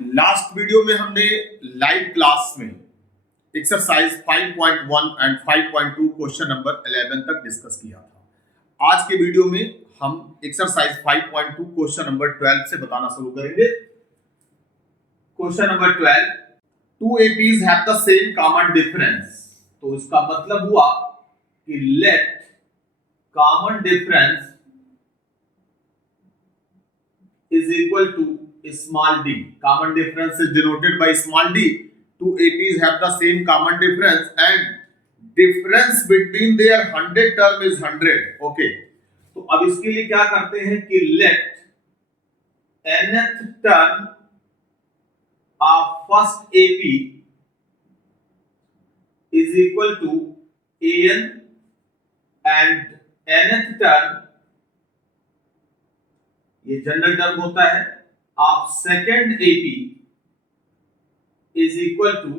Last video में हमने live class में एक्सरसाइज 5.1 एंड 5.2 क्वेश्चन नंबर 11 तक डिस्कस किया था। आज के वीडियो में हम एक्सरसाइज 5.2 क्वेश्चन नंबर 12 से बताना शुरू करेंगे। Question number 12, two APs have the same common difference. तो इसका मतलब हुआ कि let common difference is equal to small d. Common difference is denoted by small d. Two APs have the same common difference and difference between their 100 term is 100. Okay. तो अब इसके लिए क्या करते हैं कि let nth term of first AP is equal to an and nth term, ये general term होता है, of second AP is equal to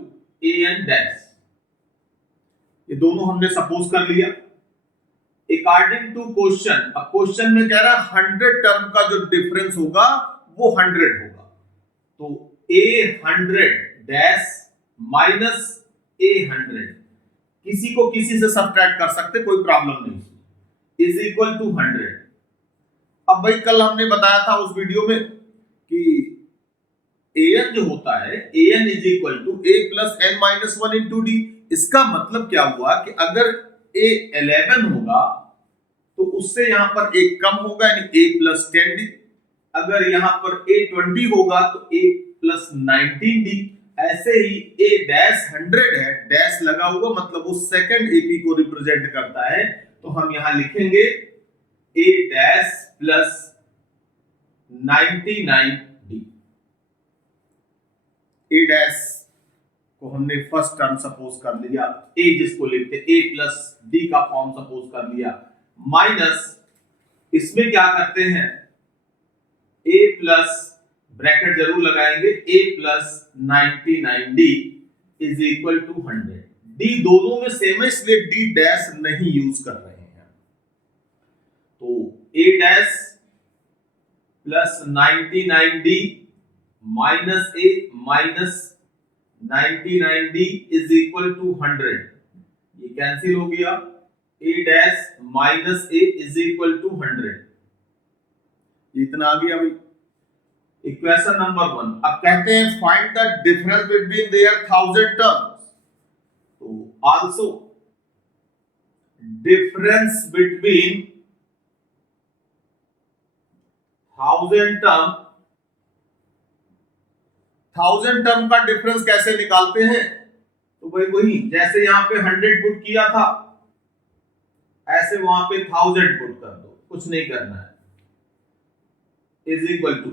an dash. ये दोनों हमने सपोज कर लिया। अकॉर्डिंग टू क्वेश्चन, अब क्वेश्चन में कह रहा है 100 टर्म का जो डिफरेंस होगा वो 100 होगा, तो a100 डैश माइनस a100, किसी को किसी से सब्ट्रैक्ट कर सकते, कोई प्रॉब्लम नहीं, इज इक्वल टू 100। अब भाई कल हमने बताया था उस वीडियो में कि an जो होता है an is equal to a plus n minus 1 into d. इसका मतलब क्या हुआ कि अगर a 11 होगा तो उससे यहां पर एक कम होगा, यानी a प्लस 10d। अगर यहां पर a 20 होगा तो a प्लस 19d। ऐसे ही a डैश 100 है, डैश लगा हुआ मतलब वो सेकंड एपी को रिप्रेजेंट करता है, तो हम यहां लिखेंगे a dash plus 99d। a dash को हमने फर्स्ट टर्म सपोज कर लिया, a जिसको लिखते a प्लस d का फॉर्म सपोज कर लिया, माइनस इसमें क्या करते हैं a प्लस ब्रैकेट जरूर लगाएंगे, a plus 99d is equal to 100। d दोनों में सेम है इसलिए d डैश नहीं यूज कर रहे हैं। तो a dash plus 99d minus a minus 99d is equal to 100। ये कैंसिल हो गया, a dash minus a is equal to 100। इतना आ गया भाई। Equation number 1। अब कहते हैं find the difference between their 1000 terms. तो आल्सो डिफरेंस बिटवीन 1000 टर्म का डिफरेंस कैसे निकालते हैं? तो भाई वही जैसे यहां पे 100 पुट किया था ऐसे वहां पे 1000 पुट कर दो, कुछ नहीं करना है, इज इक्वल टू,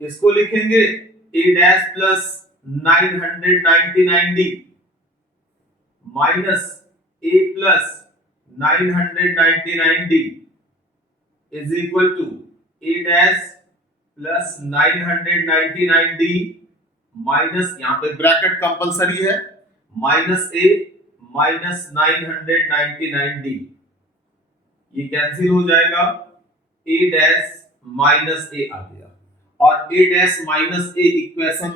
इसको लिखेंगे a dash plus 999d minus a plus 999d is equal to a dash plus 999d minus, यहां पे ब्रैकेट कंपलसरी है, माइनस a माइनस 999d, ये कैंसिल हो जाएगा, a डैश माइनस a आ गया। और a dash minus a equation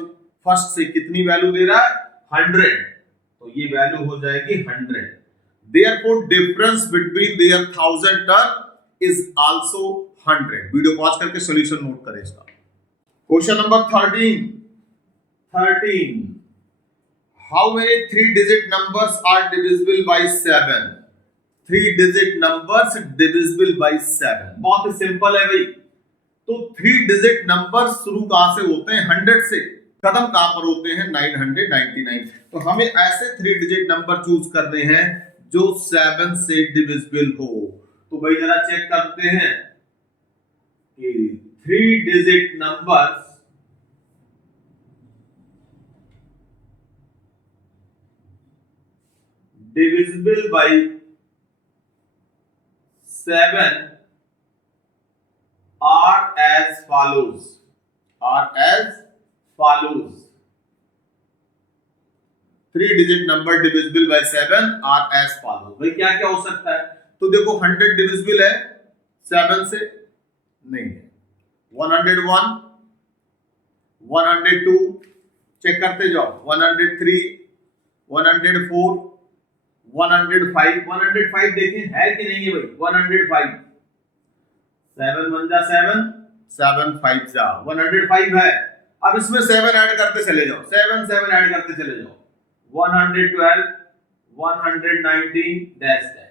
first से कितनी वैल्यू दे रहा है? 100, तो ये वैल्यू हो जाएगी 100। Therefore difference between their 1000 term is also 100। Video pause करके सॉल्यूशन नोट करें इसका। Question number 13। How many 3 digit numbers are divisible by 7? 3 digit numbers divisible by 7। बहुत ही सिंपल है भाई। तो 3 डिजिट नंबर शुरू कहां से होते हैं? 100 से। खत्म कहां पर होते हैं? 999। तो हमें ऐसे 3 डिजिट नंबर चूज करने हैं जो 7 से डिविजिबल हो। तो भाई जरा चेक करते हैं कि 3 digit numbers divisible by 7 are as follows. 3 digit number divisible by 7 are as follows. भाई क्या क्या हो सकता है? तो देखो 100 divisible है 7 से? नहीं है। 101, 102 चेक करते जाओ, 103, 104, 105, 105 देखें है कि नहीं है भाई, 105, 7 1 जा 7, 7 5 जा 105 है। अब इसमें 7 ऐड करते चले जाओ, 7 7 ऐड करते चले जाओ, 112, 119 डैश डैश।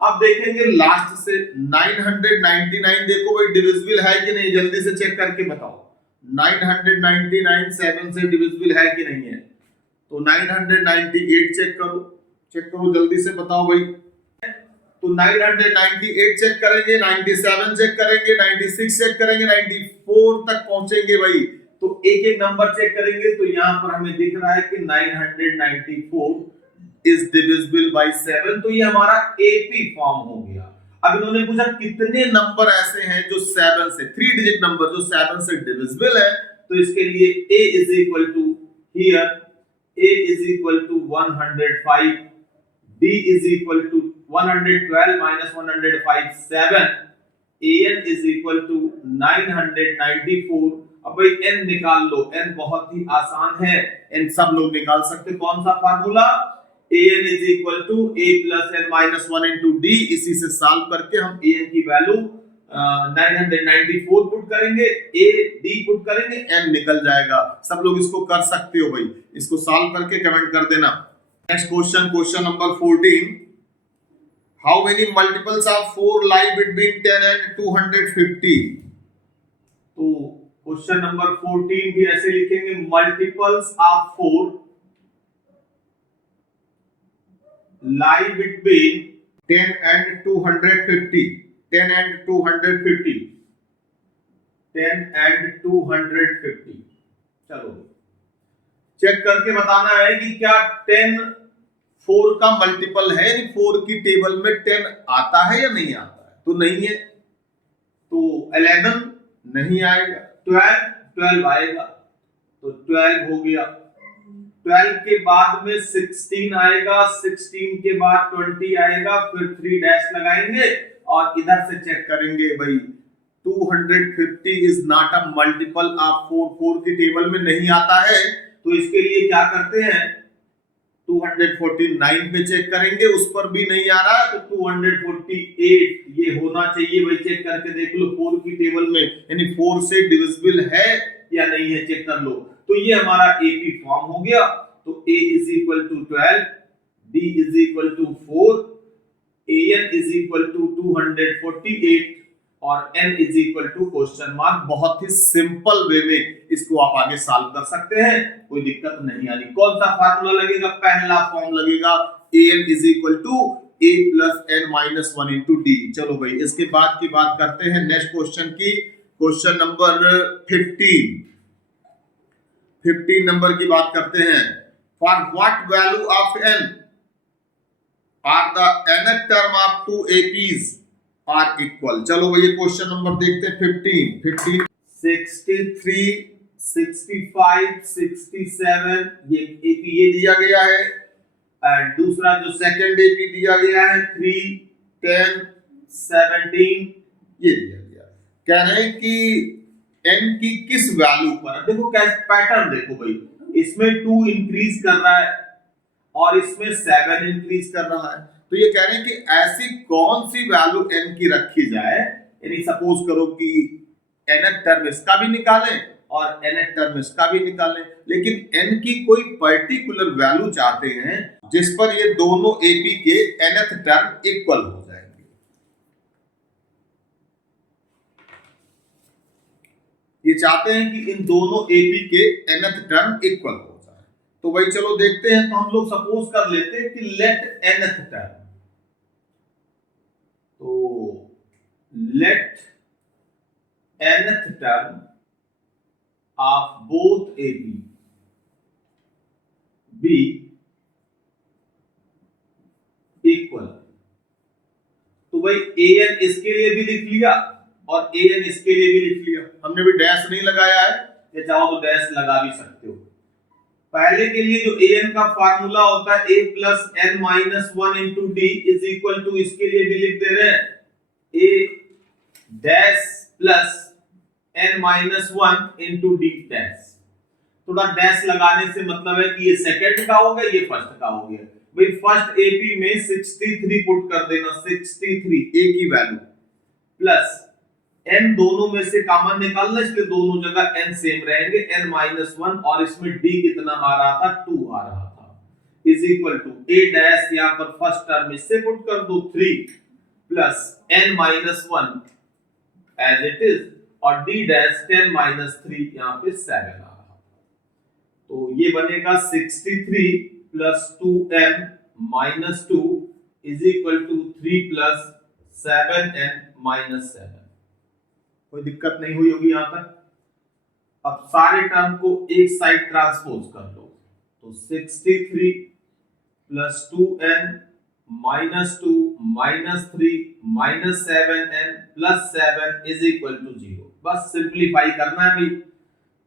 अब देखेंगे लास्ट से 999, देखो भाई डिविजिबल है कि नहीं, जल्दी से चेक करके बताओ। 999 7 से डिविजिबल है कि नहीं है, तो 998 चेक करो जल्दी से बताओ भाई। तो 998 चेक करेंगे, 97 चेक करेंगे, 96 चेक करेंगे, 94 तक पहुंचेंगे भाई। तो एक एक नंबर चेक करेंगे, तो यहां पर हमें दिख रहा है कि 994 इज डिविजिबल बाय 7, तो ये हमारा एपी फॉर्म हो गया। अब इन्होंने पूछा कितने नंबर ऐसे हैं जो 7 से, 3 डिजिट नंबर जो 7 से डिविजिबल है, तो इसके लिए a is equal to here a is equal to 105, b is equal to 112 minus 105 7, an is equal to 994। अब भाई n निकाल लो, n बहुत ही आसान है, n सब लोग निकाल सकते। कौन सा formula, an is equal to a plus n minus 1 into d. इसी से सॉल्व करके हम an की वैल्यू 994 पुट करेंगे, a d पुट करेंगे, n निकल जाएगा। सब लोग इसको कर सकते हो भाई, इसको सॉल्व करके कमेंट कर देना। Next question, question number 14, how many multiples of 4 lie between 10 and 250। तो क्वेश्चन नंबर 14 भी ऐसे लिखेंगे, multiples of 4 lie between 10 and 250, 10 and 250, 10 and 250। चलो चेक करके बताना है कि क्या 10 4 का मल्टीपल है, 4 की टेबल में 10 आता है या नहीं आता है, तो नहीं है, तो 11 नहीं आएगा, 12 आएगा, तो 12 हो गया। 12 के बाद में 16 आएगा, 16 के बाद 20 आएगा, फिर 3 डैश लगाएंगे और इधर से चेक करेंगे भाई 250 is not a multiple of 4, 4 की टेबल में नहीं आता है, तो इसके लिए क्या करते हैं 249 पे चेक करेंगे, उस पर भी नहीं आ रहा तो 248 ये होना चाहिए भाई। चेक करके देख लो 4 की टेबल में, यानी 4 से डिविजिबल है या नहीं है, चेक कर लो। तो ये हमारा एपी फॉर्म हो गया। तो a is equal to 12, b is equal to 4, an is equal to 248 और n is equal to question mark. बहुत ही सिंपल वे में इसको आप आगे सॉल्व कर सकते हैं, कोई दिक्कत नहीं आनी। कौन सा फार्मूला लगेगा, पहला फॉर्म लगेगा, an is equal to a plus n minus 1 into d. चलो भाई इसके बाद की बात करते हैं नेक्स्ट क्वेश्चन की, क्वेश्चन नंबर 15 नंबर की बात करते हैं। For what value of n are the nth term of 2 APs are equal. चलो भाई ये क्वेश्चन नंबर देखते हैं 15 63 65 67 ये AP ये दिया गया है, और दूसरा जो सेकंड AP दिया गया है 3 10 17 ये दिया गया। कह रहे हैं कि n की किस वैल्यू पर, देखो कैसे पैटर्न देखो भाई, इसमें 2 इंक्रीज कर रहा है और इसमें 7 इंक्रीज कर रहा है, तो ये कह रहे हैं कि ऐसी कौन सी वैल्यू n की रखी जाए, यानी सपोज करो कि nth टर्म इसका भी निकालें और nth टर्म इसका भी निकालें, लेकिन n की कोई पर्टिकुलर वैल्यू चाहते हैं जिस पर ये दोनों AP के nth टर्म इक्वल हो जाएंगे। ये चाहते हैं कि इन दोनों AP के nth टर्म इक्वल हो जाए। तो भाई चलो देखते हैं, तो हम लोग सपोज कर लेते हैं कि लेट nth टर्म, तो let nth term of both AP be equal. तो भाई an इसके लिए भी लिख लिया और an इसके लिए भी लिख लिया, हमने भी डैश नहीं लगाया है, या चाहो तो डैश लगा भी सकते हो। पहले के लिए जो an का फार्मूला होता है a plus n minus 1 into d is equal to, इसके लिए भी लिख दे रहे हैं a dash plus n minus 1 into d dash. थोड़ा डैश लगाने से मतलब है कि ये सेकंड का हो गया, ये फर्स्ट का हो गया। भाई फर्स्ट एपी में 63 पुट कर देना, 63 ए की वैल्यू प्लस n दोनों में से कॉमन निकालना, इसलिए दोनों जगह n सेम रहेंगे, n माइनस 1 और इसमें d कितना आ रहा था, 2 आ रहा था, is equal to a dash, यहां पर फर्स्ट टर्म इससे पुट कर दो 3 plus n minus 1 as it is और d डैश 10 माइनस 3 यहां पे 7 आ रहा था। तो ये बनेगा 63 plus 2n minus 2 is equal to 3 plus 7n minus 7। कोई दिक्कत नहीं हुई होगी यहां तक। अब सारे टर्म को एक साइड ट्रांसपोज कर लो, तो 63 plus 2n minus 2 minus 3 minus 7n plus 7 is equal to 0। बस सिंप्लीफाई करना है भाई।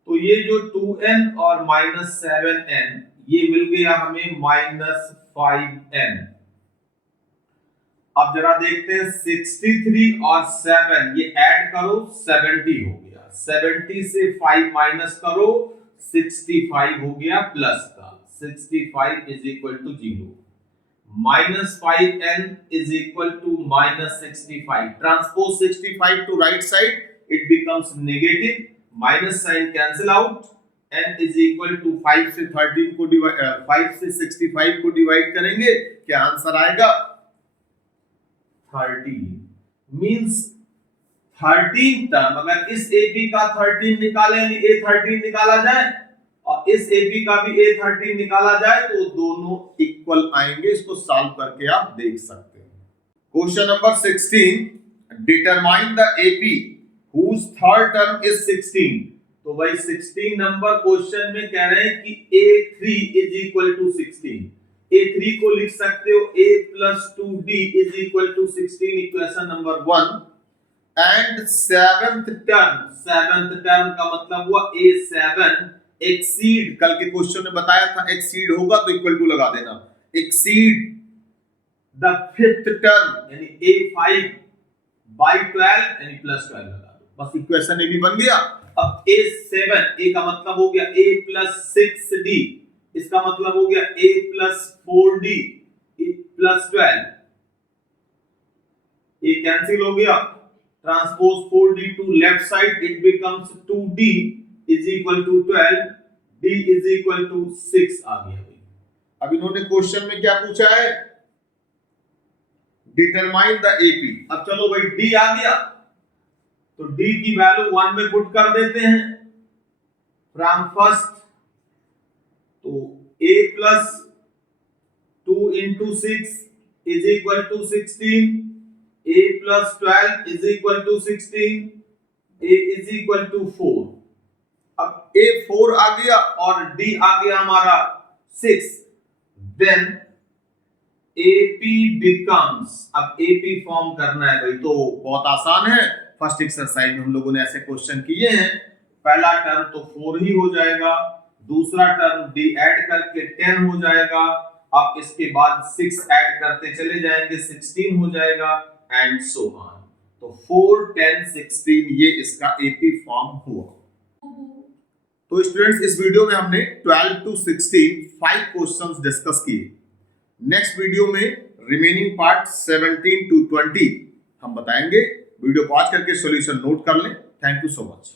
तो ये जो 2n और माइनस 7n ये मिल गया हमें माइनस 5n। अब जरा देखते हैं 63 और 7 ये ऐड करो 70 हो गया, 70 से 5 माइनस करो 65 हो गया प्लस का 65 is equal to 0। Minus 5n is equal to minus 65। Transpose 65 to right side, it becomes negative, minus sign cancel out, n is equal to 5 से 13 को डिवाइड 5 से 65 को डिवाइड करेंगे, क्या आंसर आएगा 13। मींस 13 टर्म, अगर इस AP का 13 निकाले यानी A13 निकाला जाए और इस AP का भी A13 निकाला जाए तो दोनों इक्वल आएंगे। इसको सॉल्व करके आप देख सकते हैं। Question number 16, determine the AP whose third term is 16। तो भाई 16 नंबर क्वेश्चन में कह रहे हैं कि A3 is equal to 16। A3 को लिख सकते हो A plus 2D is equal to 16, equation number 1। And seventh term का मतलब हुआ A7 एक्सीड, कल के क्वेश्चन में बताया था एक्सीड होगा तो इक्वल टू लगा देना, एक्सीड द फिफ्थ टर्म यानी A5 by 12 यानी प्लस 12 लगा दो, बस इक्वेशन A भी बन गया। अब A7, A का मतलब हो गया A plus 6D, इसका मतलब हो गया a प्लस 4d प्लस 12, ये कैंसिल हो गया, transpose 4d to left side, it becomes 2d is equal to 12, d is equal to 6 आ गया। अब इन्होंने क्वेश्चन में क्या पूछा है, डिटरमाइन द AP। अब चलो भाई d आ गया तो d की वैल्यू 1 में पुट कर देते हैं फ्रॉम फर्स्ट, तो a plus 2 into 6 is equal to 16, a plus 12 is equal to 16, a is equal to 4। अब a 4 आ गया और d आ गया हमारा 6, देन AP becomes, अब AP फॉर्म करना है भाई तो बहुत आसान है। फर्स्ट एक्सरसाइज में हम लोगों ने ऐसे क्वेश्चन किए हैं, पहला टर्म तो 4 ही हो जाएगा, दूसरा टर्म d ऐड करके 10 हो जाएगा, अब इसके बाद 6 ऐड करते चले जाएंगे 16 हो जाएगा एंड सो ऑन। तो 4 10 16 ये इसका AP फॉर्म हुआ। तो स्टूडेंट्स इस वीडियो में हमने 12 टू 16 5 क्वेश्चंस डिस्कस किए। नेक्स्ट वीडियो में रिमेनिंग पार्ट 17 टू 20 हम बताएंगे। वीडियो पॉज करके सॉल्यूशन नोट कर लें। Thank you so much.